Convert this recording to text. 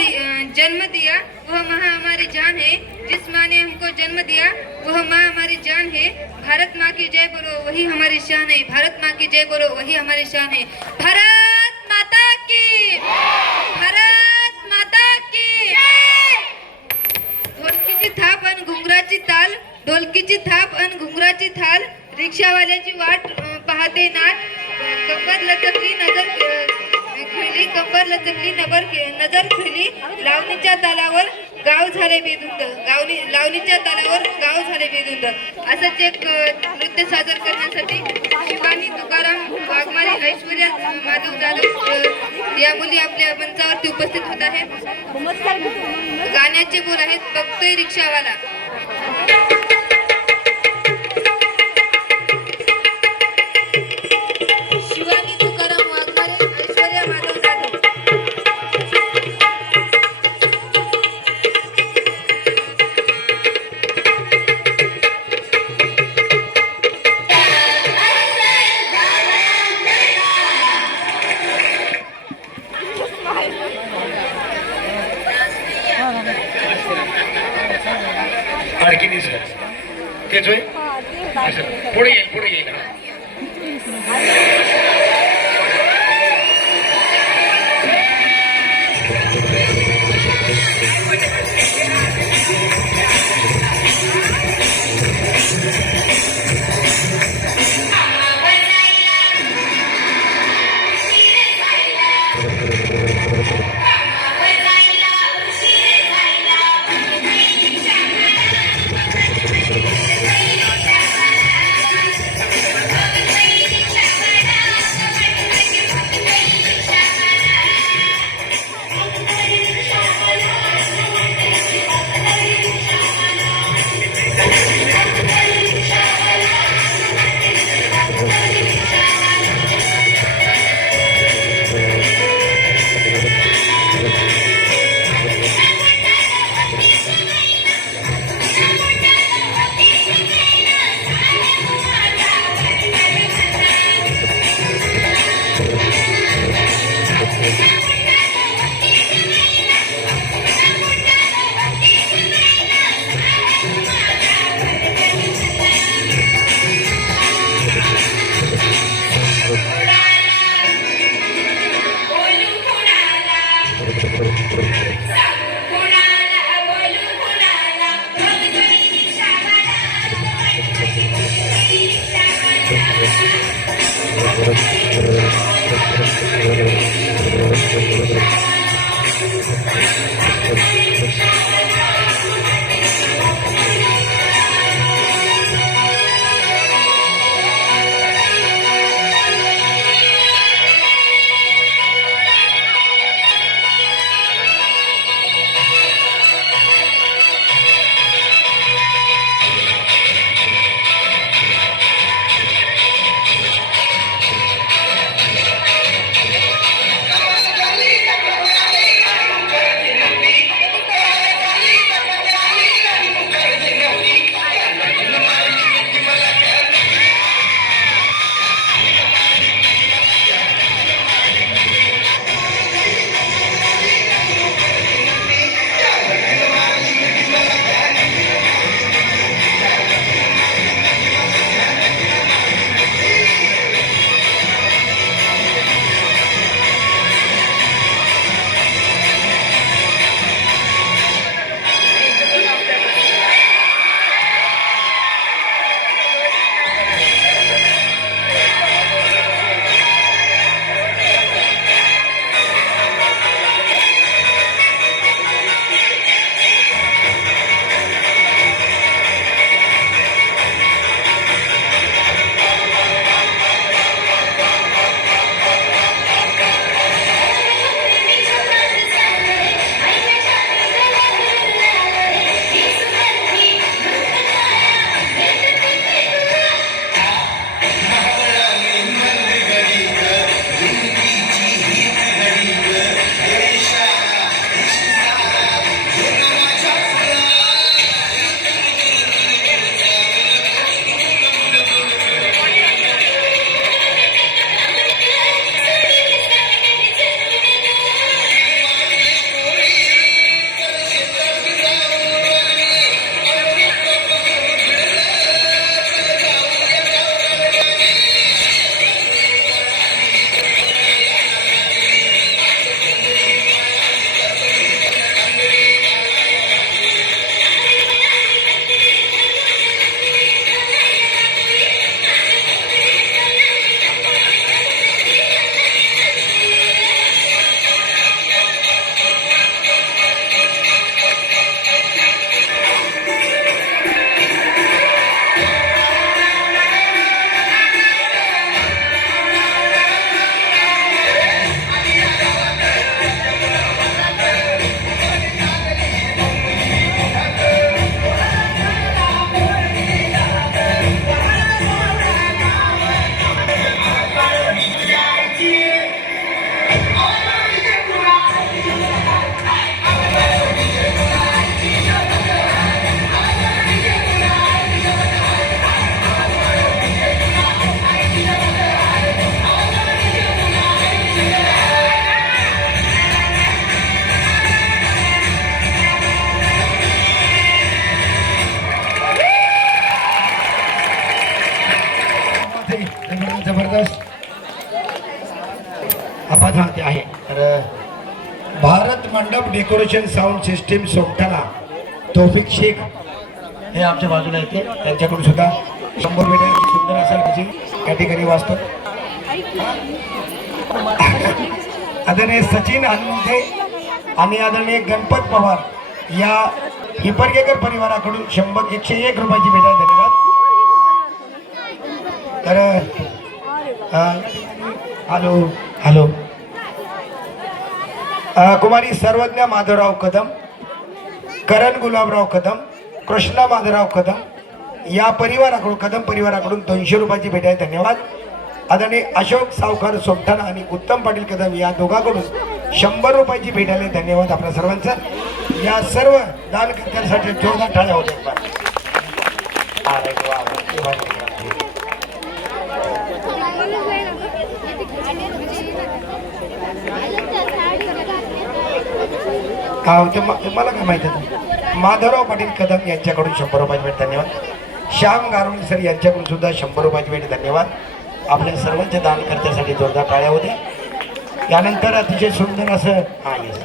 जन्म दिया वह माँ हमारी जान है। जिस माँ ने हमको जन्म दिया वह माँ हमारी जान है। भारत माँ की जय बोलो वही हमारी शान है। भारत माँ की जय बोलो वही हमारी शान है। भारत माता की, भारत माता की। ढोलकीची थाप अन घुंगराची ताल, ढोलकीची थाप अन घुंगराची थाल, रिक्षावाल्याची वाट पाहते नाट, कंबर लचकली नजर खेळली, कंबर लचकली नजर खेळली, लावणीच्या तालावर गाव झाले बेधुंद, लावणीच्या तालावर गाव झाले बेधुंद. असंच एक नृत्य सादर करण्यासाठी शिवानी तुकाराम वाघमारे, ऐश्वर्या माधव जाधव या मुली आपल्या मंचावरती उपस्थित होत आहेत. गाण्याचे बोल आहेत बघतोय रिक्षावाला. शिवानी तुकाराम वाघमारे, ऐश्वर्या माधव जाधव. आणखी सर तेच होय पुढे येईल हळद मंडप decoration sound system Somthana Taufiq Shaikh हे आमच्या बाजूला येते, त्यांच्याकडून सुद्धा 100 मीटर सुंदर असा त्याची कॅटेगरी वाचतो. आदरणीय सचिन हनुमंते आणि आदरणीय गणपत पवार या हिपरगेकर परिवाराकडून 101 रुपयाची भेट आहे. धन्यवाद. तर हॅलो हॅलो कुमारी सर्वज्ञ माधवराव कदम, करण गुलाबराव कदम, कृष्णा माधवराव कदम या परिवाराकडून, कदम परिवाराकडून 200 रुपयाची भेट आहे. धन्यवाद. आदरणीय अशोक सावकार सोमठाणा आणि उत्तम पाटील कदम या दोघांकडून 100 रुपयाची भेट आली. धन्यवाद आपल्या सर्वांचं. या सर्व दानकर्त्यांसाठी जोरदार टाळ्या होत्या. मला काय माहिती आहे. माधवराव पाटील कदम यांच्याकडून 100 रुपयाची भेट. धन्यवाद. श्याम गारवणे सर यांच्याकडून सुद्धा 100 रुपयाची भेट. धन्यवाद. आपल्या सर्वांच्या दानकर्त्यासाठी जोरदार टाळ्या होत्या. यानंतर अतिशय सुंदर असं येस